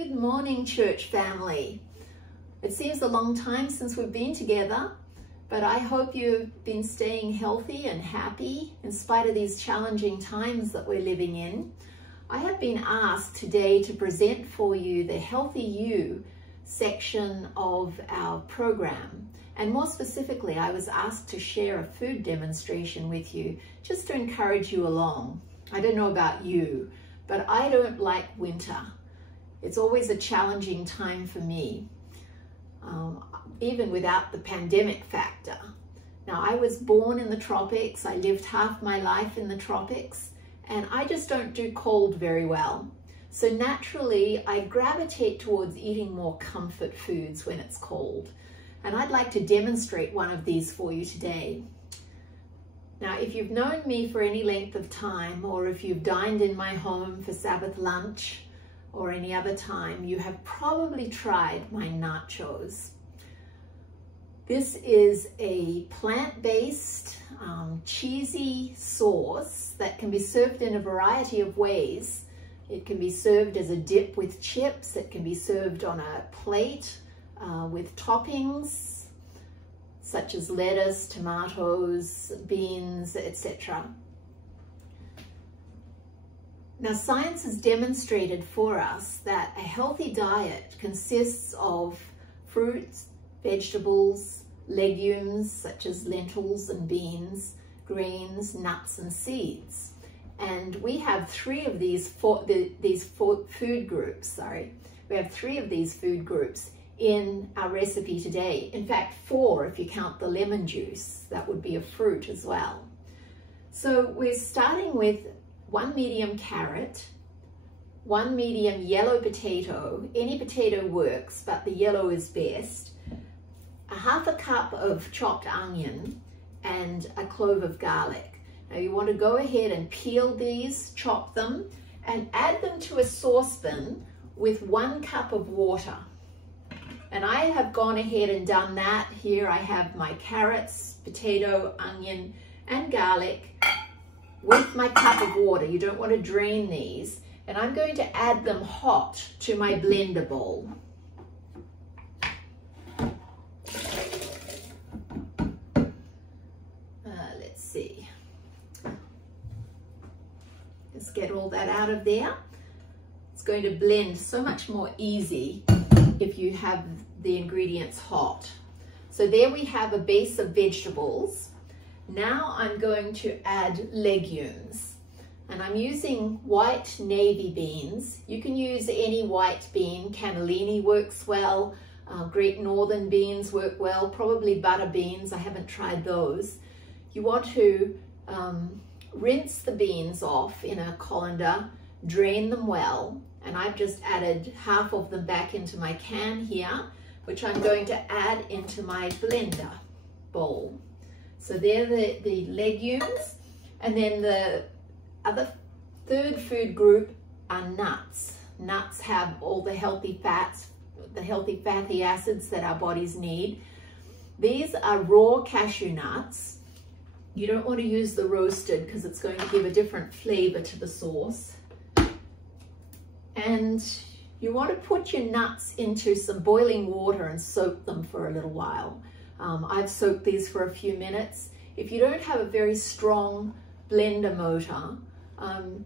Good morning, church family. It seems a long time since we've been together, but I hope you've been staying healthy and happy in spite of these challenging times that we're living in. I have been asked today to present for you the Healthy You section of our program. And more specifically, I was asked to share a food demonstration with you just to encourage you along. I don't know about you, but I don't like winter. It's always a challenging time for me, even without the pandemic factor. Now, I was born in the tropics. I lived half my life in the tropics, and I just don't do cold very well. So naturally, I gravitate towards eating more comfort foods when it's cold. And I'd like to demonstrate one of these for you today. Now, if you've known me for any length of time, or if you've dined in my home for Sabbath lunch, or any other time, you have probably tried my nachos. This is a plant-based, cheesy sauce that can be served in a variety of ways. It can be served as a dip with chips. It can be served on a plate with toppings, such as lettuce, tomatoes, beans, etc. Now, science has demonstrated for us that a healthy diet consists of fruits, vegetables, legumes such as lentils and beans, grains, nuts and seeds. And we have three of these food groups, We have three of these food groups in our recipe today. In fact, 4 if you count the lemon juice. That would be a fruit as well. So we're starting with 1 medium carrot, 1 medium yellow potato. Any potato works, but the yellow is best. ½ a cup of chopped onion and a clove of garlic. Now you want to go ahead and peel these, chop them, and add them to a saucepan with 1 cup of water. And I have gone ahead and done that. Here I have my carrots, potato, onion, and garlic with my cup of water. You don't want to drain these. And I'm going to add them hot to my blender bowl. Let's see. Let's get all that out of there. It's going to blend so much more easy if you have the ingredients hot. So there we have a base of vegetables. Now I'm going to add legumes, and I'm using white navy beans. You can use any white bean. Cannellini works well. Great Northern beans work well. Probably butter beans. I haven't tried those. You want to rinse the beans off in a colander, drain them well, and I've just added half of them back into my can here, which I'm going to add into my blender bowl. So they're the legumes. And then the other third food group are nuts. Nuts have all the healthy fats, the healthy fatty acids that our bodies need. These are raw cashew nuts. You don't want to use the roasted because it's going to give a different flavor to the sauce. And you want to put your nuts into some boiling water and soak them for a little while. I've soaked these for a few minutes. If you don't have a very strong blender motor,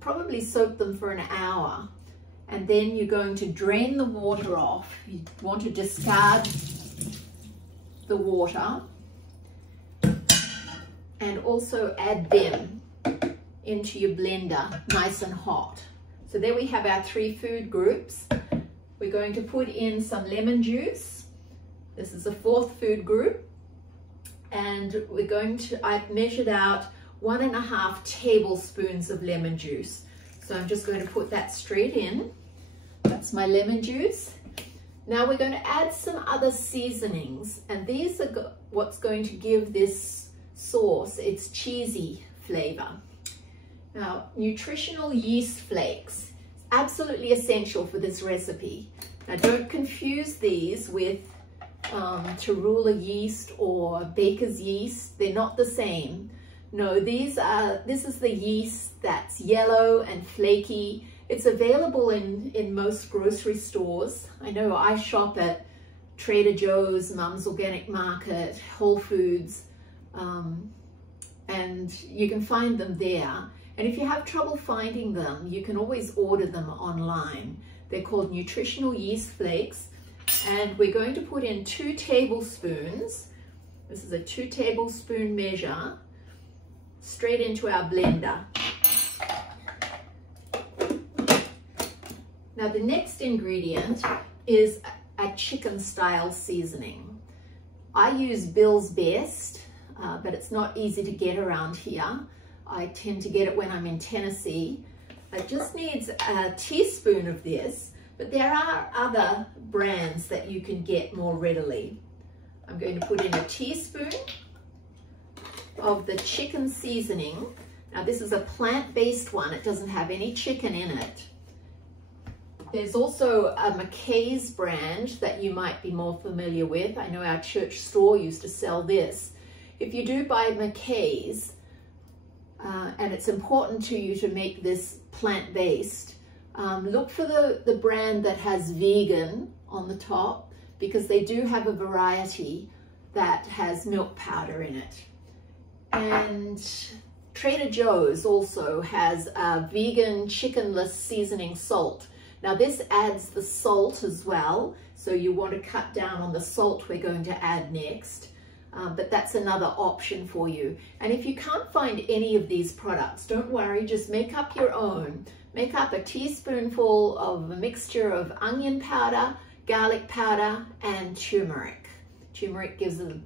probably soak them for an hour. And then you're going to drain the water off. You want to discard the water and also add them into your blender nice and hot. So there we have our 3 food groups. We're going to put in some lemon juice. This is the 4th food group. And we're going to, I've measured out 1½ tablespoons of lemon juice. So I'm just going to put that straight in. That's my lemon juice. Now we're going to add some other seasonings. And these are what's going to give this sauce its cheesy flavor. Now, nutritional yeast flakes, absolutely essential for this recipe. Now don't confuse these with Tarula yeast or baker's yeast. They're not the same. No, this is the yeast that's yellow and flaky It's available in most grocery stores. I know I shop at Trader Joe's, Mum's Organic Market, Whole Foods, and you can find them there. And if you have trouble finding them, you can always order them online. They're called nutritional yeast flakes, and we're going to put in 2 tablespoons. This is a 2 tablespoon measure straight into our blender. Now the next ingredient is a chicken style seasoning. I use Bill's Best, but it's not easy to get around here. I tend to get it when I'm in Tennessee. It just needs a teaspoon of this, but there are other brands that you can get more readily. I'm going to put in a teaspoon of the chicken seasoning. Now this is a plant-based one. It doesn't have any chicken in it. There's also a McKay's brand that you might be more familiar with. I know our church store used to sell this. If you do buy McKay's, and it's important to you to make this plant-based, look for the brand that has vegan on the top, because they do have a variety that has milk powder in it. And Trader Joe's also has a vegan chickenless seasoning salt. Now this adds the salt as well, so you want to cut down on the salt we're going to add next, but that's another option for you. And if you can't find any of these products, don't worry, just make up your own. Make up a teaspoonful of a mixture of onion powder, garlic powder, and turmeric. Turmeric gives it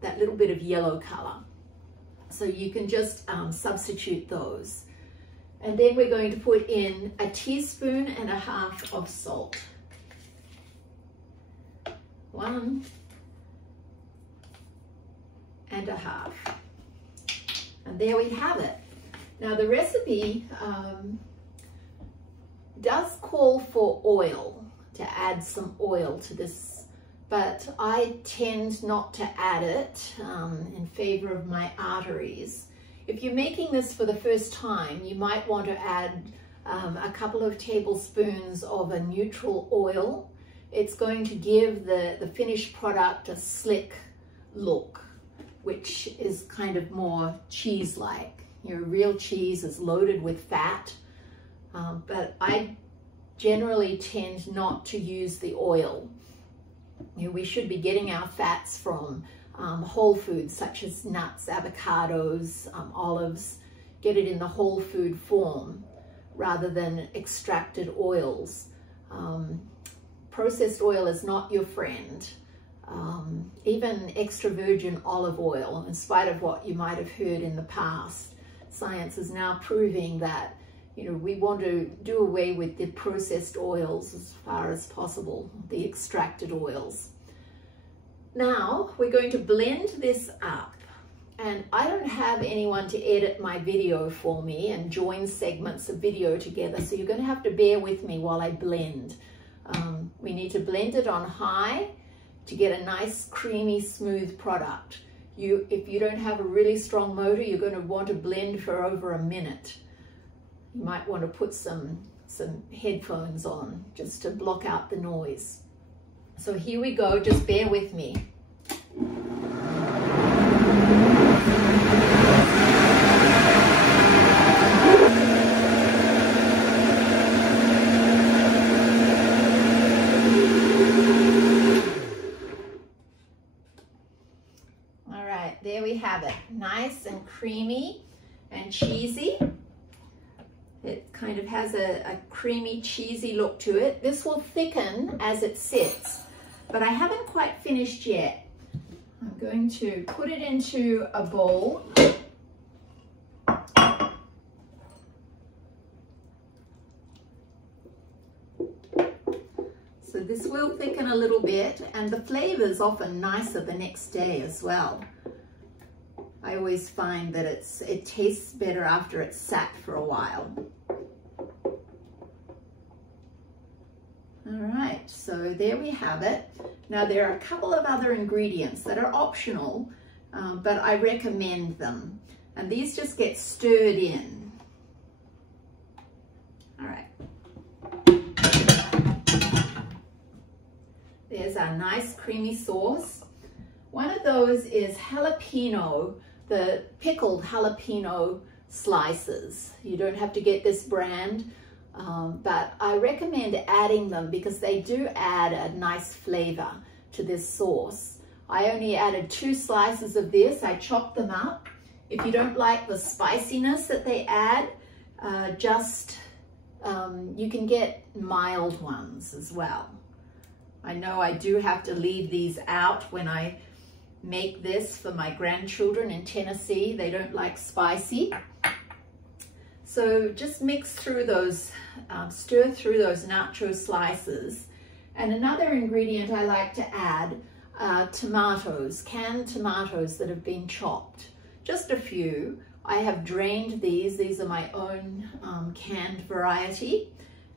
that little bit of yellow color. So you can just substitute those. And then we're going to put in a teaspoon and a half of salt. 1 and a half. And there we have it. Now the recipe does call for oil, to add some oil to this, but I tend not to add it in favor of my arteries. If you're making this for the first time, you might want to add a couple of tablespoons of a neutral oil. It's going to give the finished product a slick look, which is kind of more cheese-like. Your real cheese is loaded with fat, but I generally tend not to use the oil. You know, we should be getting our fats from whole foods such as nuts, avocados, olives. Get it in the whole food form rather than extracted oils. Processed oil is not your friend. Even extra virgin olive oil, in spite of what you might have heard in the past, science is now proving that, you know, we want to do away with the processed oils as far as possible, the extracted oils. Now we're going to blend this up, and I don't have anyone to edit my video for me and join segments of video together, so you're going to have to bear with me while I blend. We need to blend it on high to get a nice creamy smooth product. If you don't have a really strong motor, you're going to want to blend for over a minute. You might want to put some headphones on just to block out the noise. So here we go, just bear with me. All right, there we have it. Nice and creamy and cheesy. It kind of has a creamy, cheesy look to it. This will thicken as it sits, but I haven't quite finished yet. I'm going to put it into a bowl. So this will thicken a little bit, and the flavor is often nicer the next day as well. I always find that it tastes better after it's sat for a while. All right, so there we have it. Now there are a couple of other ingredients that are optional, but I recommend them. And these just get stirred in. All right, there's our nice creamy sauce. One of those is jalapeno, the pickled jalapeno slices. You don't have to get this brand, but I recommend adding them because they do add a nice flavor to this sauce. I only added 2 slices of this. I chopped them up. If you don't like the spiciness that they add, you can get mild ones as well. I know I do have to leave these out when I make this for my grandchildren in Tennessee. They don't like spicy. So just mix through those, stir through those nacho slices. And another ingredient I like to add are tomatoes, canned tomatoes that have been chopped. Just a few. I have drained these. These are my own canned variety.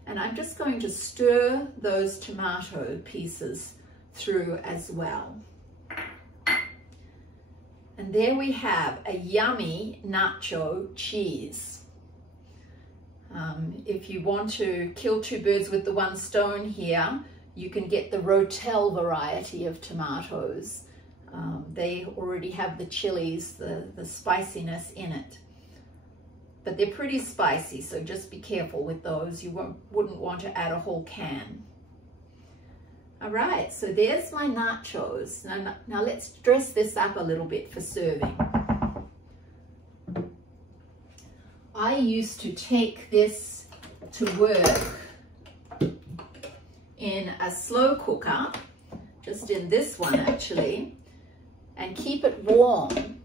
And I'm just going to stir those tomato pieces through as well. And there we have a yummy nacho cheese. If you want to kill 2 birds with the 1 stone here, you can get the Rotel variety of tomatoes. They already have the chilies, the spiciness in it. But they're pretty spicy, so just be careful with those. You wouldn't want to add a whole can. All right, so there's my nachos. Now let's dress this up a little bit for serving. I used to take this to work in a slow cooker, just in this one actually, and keep it warm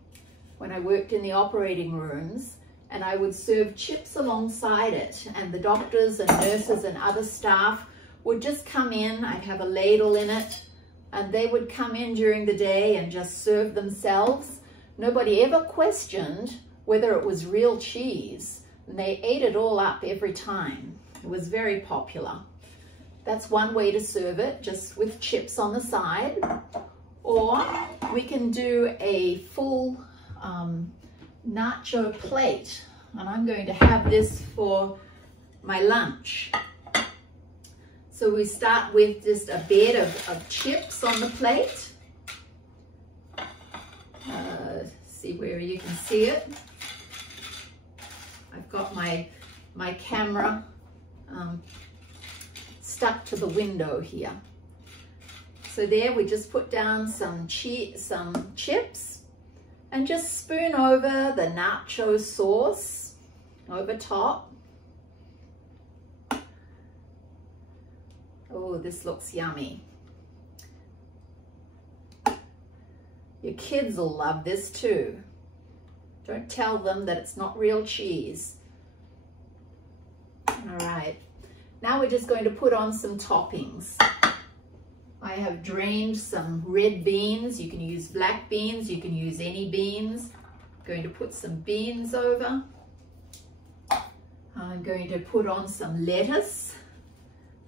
when I worked in the operating rooms. And I would serve chips alongside it, and the doctors and nurses and other staff would just come in. I'd have a ladle in it, and they would come in during the day and just serve themselves. Nobody ever questioned whether it was real cheese, and they ate it all up every time. It was very popular. That's one way to serve it, just with chips on the side. Or we can do a full nacho plate, and I'm going to have this for my lunch. So we start with just a bed of chips on the plate. See where you can see it. I've got my camera stuck to the window here. So there we just put down some chips and just spoon over the nacho sauce over top. Oh, this looks yummy. Your kids will love this too. Don't tell them that it's not real cheese. All right, now we're just going to put on some toppings. I have drained some red beans. You can use black beans, you can use any beans. I'm going to put some beans over. I'm going to put on some lettuce.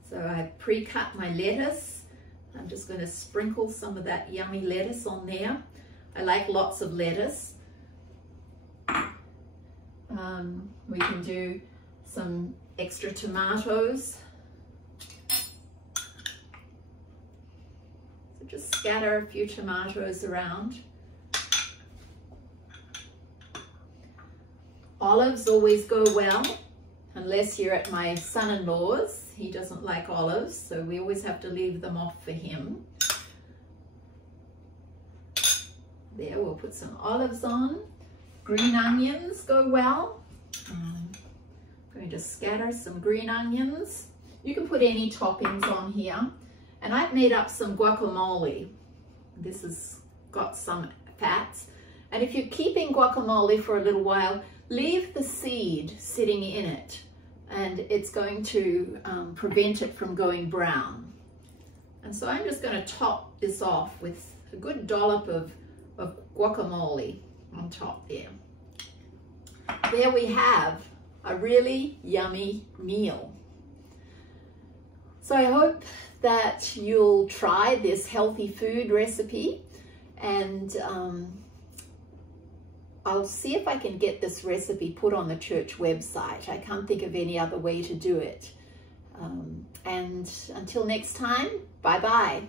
So I've pre-cut my lettuce. I'm just going to sprinkle some of that yummy lettuce on there. I like lots of lettuce. We can do some extra tomatoes. Just scatter a few tomatoes around. Olives always go well, unless you're at my son-in-law's. He doesn't like olives, so we always have to leave them off for him. There, we'll put some olives on. Green onions go well. I'm going to scatter some green onions. You can put any toppings on here. And I've made up some guacamole. This has got some fats. And if you're keeping guacamole for a little while, leave the seed sitting in it, and it's going to prevent it from going brown. And so I'm just going to top this off with a good dollop of guacamole on top there. There we have a really yummy meal. So I hope that you'll try this healthy food recipe, and I'll see if I can get this recipe put on the church website. I can't think of any other way to do it. And until next time, bye-bye.